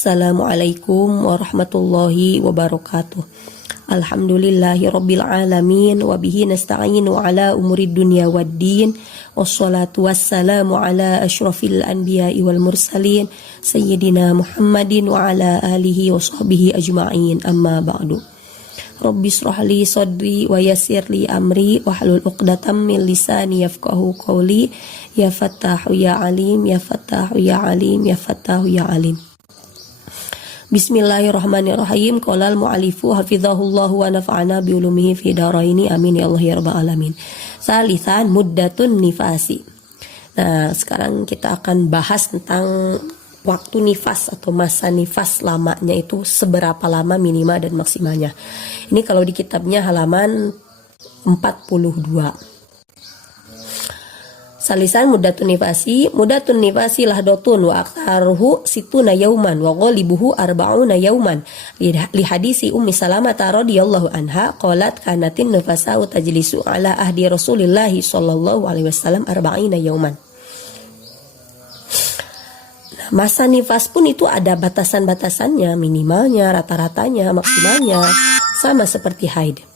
Assalamualaikum warahmatullahi wabarakatuh. Alhamdulillahi rabbil alamin wa bihi nasta'inu ala umurid dunya waddin. Wassalatu wassalamu ala asyrafil anbiya'i wal mursalin sayyidina Muhammadin wa ala alihi wa sahbihi ajma'in. Amma ba'du. Rabbi shrah li sadri wa yassir li amri wahlul 'uqdatam min lisani yafqahu qawli. Ya Fattahu ya Alim, ya Fattahu ya Alim, ya Fattahu ya Alim. Bismillahirrahmanirrahim. Qala al-mu'allifu hafizahullahu wa nafa'ana bi ulumihi fi daraini amin ya Allah ya rabbal alamin. Salisan muddatun nifasi. Nah, sekarang kita akan bahas tentang waktu nifas atau masa nifas, lamanya itu seberapa lama minimal dan maksimalnya. Ini kalau di kitabnya halaman 42. Salisan muddatun nifasi lahdotun wa aktaruhu situna yauman wa ghalibuhu arba'una yauman li hadisi Ummi Salamah radhiyallahu anha qalat kanatin nifasau tajlisu ala ahdi Rasulillah sallallahu alaihi wasallam arba'ina yauman. Nah, masa nifas pun itu ada batasan-batasannya, minimalnya, rata-ratanya, maksimalnya, sama seperti haid.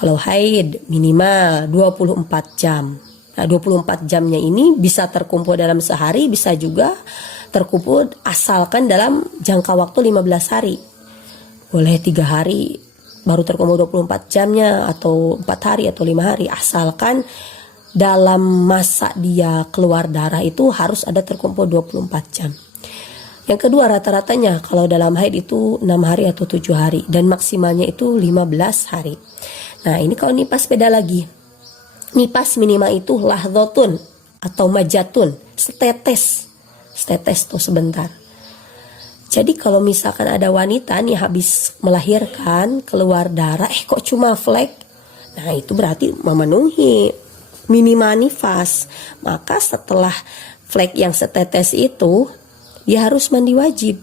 Kalau haid minimal 24 jam. Nah, 24 jamnya ini bisa terkumpul dalam sehari, bisa juga terkumpul asalkan dalam jangka waktu 15 hari. Boleh 3 hari baru terkumpul 24 jamnya, atau 4 hari atau 5 hari. Asalkan dalam masa dia keluar darah itu harus ada terkumpul 24 jam. Yang kedua, rata-ratanya kalau dalam haid itu 6 hari atau 7 hari. Dan maksimalnya itu 15 hari. Nah, ini kalau nifas beda lagi. Nifas minimal itu lahdotun atau majatun, setetes tuh sebentar. Jadi kalau misalkan ada wanita nih habis melahirkan, keluar darah, kok cuma flek, nah itu berarti memenuhi minimal nifas. Maka setelah flek yang setetes itu, dia harus mandi wajib.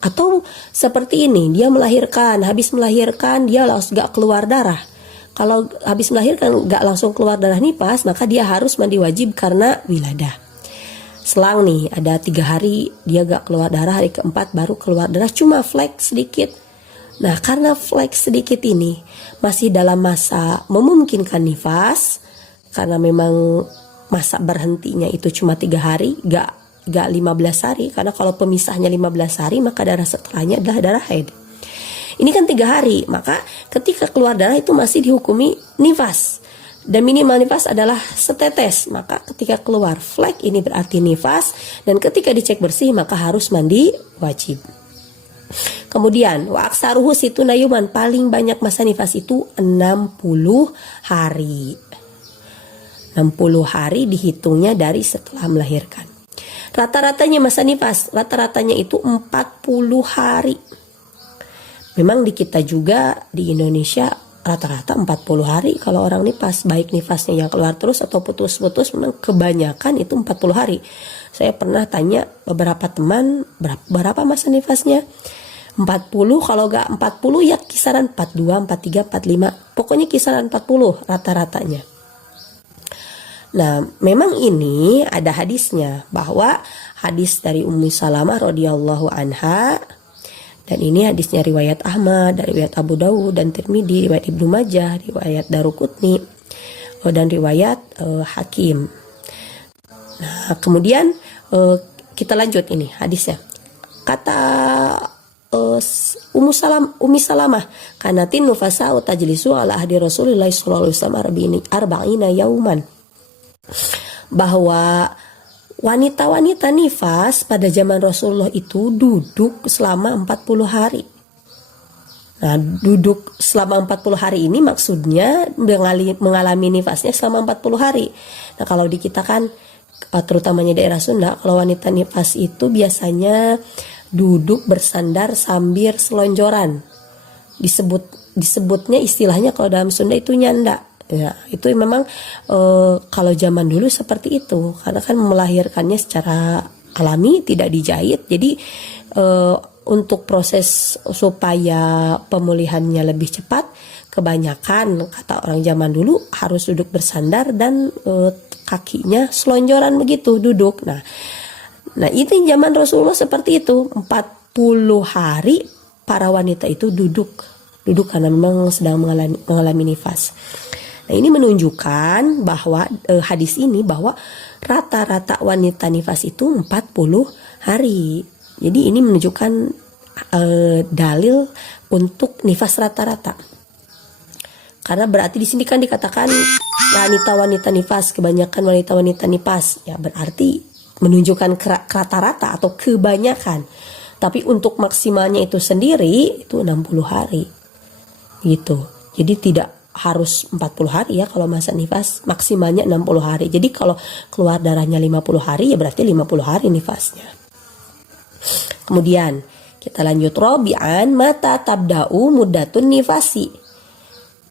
Atau seperti ini, dia melahirkan, habis melahirkan dia langsung gak keluar darah. Kalau habis melahirkan gak langsung keluar darah nifas, maka dia harus mandi wajib karena wiladah. Selang nih ada 3 hari dia gak keluar darah, hari keempat baru keluar darah, cuma flek sedikit. Nah, karena flek sedikit ini masih dalam masa memungkinkan nifas, karena memang masa berhentinya itu cuma 3 hari, gak 15 hari. Karena kalau pemisahnya 15 hari, maka darah setelahnya adalah darah haid. Ini kan 3 hari, maka ketika keluar darah itu masih dihukumi nifas. Dan minimal nifas adalah setetes, maka ketika keluar flek ini berarti nifas. Dan ketika dicek bersih maka harus mandi wajib. Kemudian, wa aksaruhu situna yauman, paling banyak masa nifas itu 60 hari. 60 hari dihitungnya dari setelah melahirkan. Rata-ratanya masa nifas, rata-ratanya itu 40 hari. Memang di kita juga di Indonesia rata-rata 40 hari kalau orang nifas, baik nifasnya yang keluar terus atau putus-putus, memang kebanyakan itu 40 hari. Saya pernah tanya beberapa teman berapa masa nifasnya, 40, kalau gak 40 ya kisaran 42, 43, 45, pokoknya kisaran 40 rata-ratanya. Nah, memang ini ada hadisnya, bahwa hadis dari Ummi Salamah radhiyallahu anha. Dan ini hadisnya riwayat Ahmad, riwayat Abu Dawud dan Tirmidzi, riwayat Ibnu Majah, riwayat Daruqutni, dan riwayat Hakim. Nah, kemudian kita lanjut ini hadisnya. Kata Ummi Salamah, kanatin nufasa tajlisu ala ahdi Rasulullah sallallahu alaihi wasallam arba'ina yauman. Bahwa wanita-wanita nifas pada zaman Rasulullah itu duduk selama 40 hari. Nah, duduk selama 40 hari ini maksudnya mengalami nifasnya selama 40 hari. Nah, kalau di kita kan, terutamanya daerah Sunda, kalau wanita nifas itu biasanya duduk bersandar sambil selonjoran. Disebutnya istilahnya kalau dalam Sunda itu nyanda. Ya, itu memang kalau zaman dulu seperti itu, karena kan melahirkannya secara alami, tidak dijahit. Jadi untuk proses supaya pemulihannya lebih cepat, kebanyakan kata orang zaman dulu harus duduk bersandar dan kakinya selonjoran begitu duduk. Nah, Nah, itu zaman Rasulullah seperti itu. 40 hari para wanita itu duduk karena memang sedang mengalami nifas. Nah, ini menunjukkan bahwa hadis ini bahwa rata-rata wanita nifas itu 40 hari. Jadi ini menunjukkan dalil untuk nifas rata-rata. Karena berarti di sini kan dikatakan wanita-wanita nifas, kebanyakan wanita-wanita nifas. Ya berarti menunjukkan rata-rata atau kebanyakan. Tapi untuk maksimalnya itu sendiri itu 60 hari. Gitu. Jadi tidak harus 40 hari ya kalau masa nifas, maksimalnya 60 hari. Jadi kalau keluar darahnya 50 hari ya berarti 50 hari nifasnya. Kemudian kita lanjut, Robi'an mata tabda'u muddatun nifasi.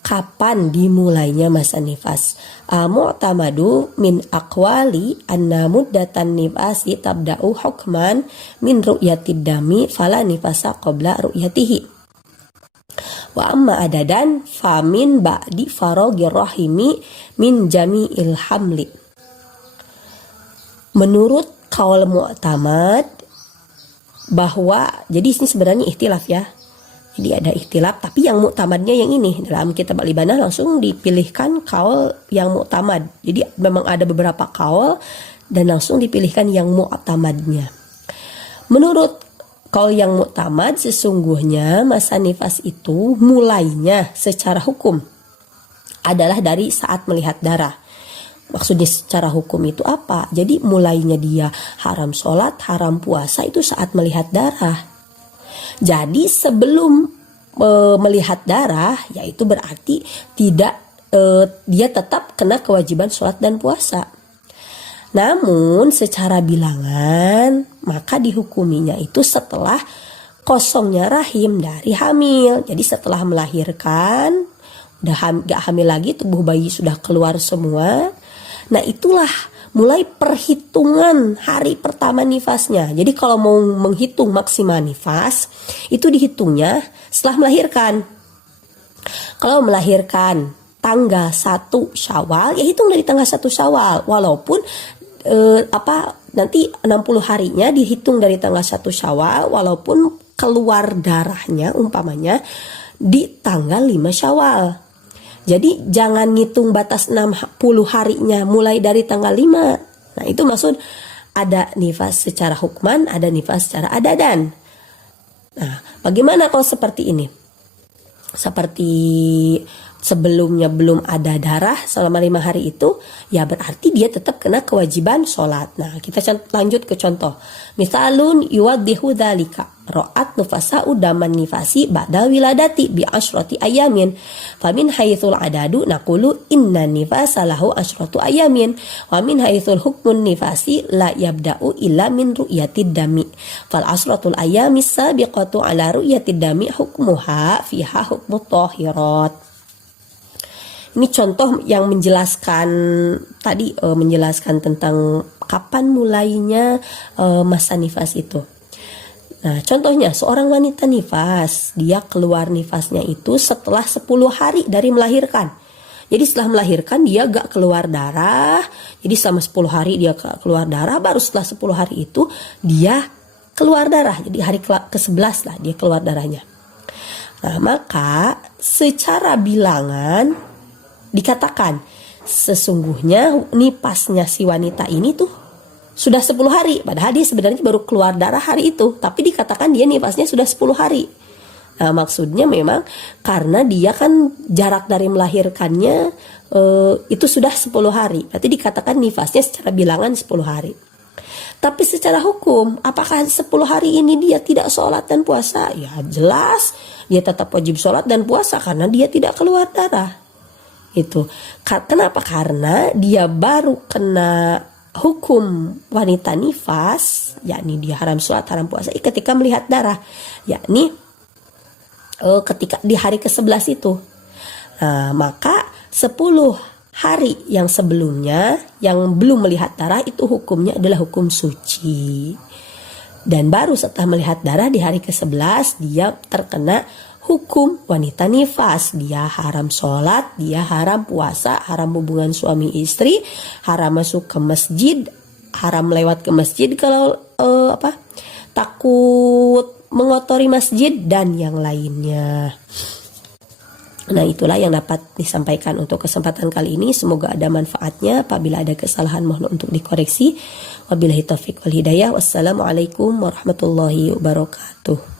Kapan dimulainya masa nifas? Mu'tamadu min aqwali anna muddatan nifasi tabda'u hukman min ru'yatid dami fala nifasa qabla ru'yatihi. Wa amma adadan famin ba'di farogir rahimi min jami'il hamli. Menurut kaul mu'tamad bahwa, jadi ini sebenarnya ikhtilaf ya. Jadi ada ikhtilaf, tapi yang mu'tamadnya yang ini. Dalam kitab Al-Ibanah langsung dipilihkan kaul yang mu'tamad. Jadi memang ada beberapa kaul dan langsung dipilihkan yang mu'tamadnya. Menurut kaul yang mu'tamad, sesungguhnya masa nifas itu mulainya secara hukum adalah dari saat melihat darah. Maksudnya secara hukum itu apa? Jadi mulainya dia haram sholat, haram puasa itu saat melihat darah. Jadi sebelum melihat darah, yaitu berarti tidak dia tetap kena kewajiban sholat dan puasa. Namun secara bilangan maka dihukuminya itu setelah kosongnya rahim dari hamil. Jadi setelah melahirkan, udah gak hamil lagi, tubuh bayi sudah keluar semua. Nah itulah mulai perhitungan hari pertama nifasnya. Jadi kalau mau menghitung maksimal nifas, itu dihitungnya setelah melahirkan. Kalau melahirkan tanggal 1 Syawal, ya hitung dari tanggal 1 Syawal. Walaupun nanti 60 harinya dihitung dari tanggal 1 Syawal, walaupun keluar darahnya umpamanya di tanggal 5 Syawal. Jadi jangan ngitung batas 60 harinya mulai dari tanggal 5. Nah itu maksud ada nifas secara hukman, ada nifas secara adadan. Nah bagaimana kalau seperti ini? Seperti sebelumnya belum ada darah selama 5 hari itu, ya berarti dia tetap kena kewajiban sholat. Nah kita lanjut ke contoh. Misalun yuwaddihu dhalika ro'at nufasa'u daman nifasi ba'da wiladati bi asyrati ayamin. Famin haithul adadu naqulu inna nifasa lahu asyratu ayamin. Wa min haithul hukmun nifasi la yabda'u illa min ru'yatid dami. Fal asratul ayamis sabiqatu ala ru'yatid dami hukmuha fiha hukmu tahirat. Ini contoh yang menjelaskan tadi, menjelaskan tentang kapan mulainya masa nifas itu. Nah, contohnya seorang wanita nifas, dia keluar nifasnya itu setelah 10 hari dari melahirkan. Jadi setelah melahirkan dia gak keluar darah. Jadi selama 10 hari dia keluar darah, baru setelah 10 hari itu dia keluar darah. Jadi hari ke-11 lah dia keluar darahnya. Nah, maka secara bilangan dikatakan sesungguhnya nifasnya si wanita ini tuh sudah 10 hari, padahal dia sebenarnya baru keluar darah hari itu, tapi dikatakan dia nifasnya sudah 10 hari. Nah maksudnya memang karena dia kan jarak dari melahirkannya itu sudah 10 hari, berarti dikatakan nifasnya secara bilangan 10 hari. Tapi secara hukum, apakah 10 hari ini dia tidak sholat dan puasa? Ya jelas dia tetap wajib sholat dan puasa karena dia tidak keluar darah. Itu kenapa? Karena dia baru kena hukum wanita nifas, yakni dia haram sholat, haram puasa ketika melihat darah, yakni ketika di hari ke-11 itu. Nah, maka 10 hari yang sebelumnya yang belum melihat darah itu hukumnya adalah hukum suci. Dan baru setelah melihat darah di hari ke-11 dia terkena hukum wanita nifas. Dia haram sholat, dia haram puasa, haram hubungan suami istri, haram masuk ke masjid, haram lewat ke masjid kalau takut mengotori masjid dan yang lainnya. Nah, itulah yang dapat disampaikan untuk kesempatan kali ini. Semoga ada manfaatnya. Apabila ada kesalahan mohon untuk dikoreksi. Wabillahi taufiq wal hidayah. Wassalamualaikum warahmatullahi wabarakatuh.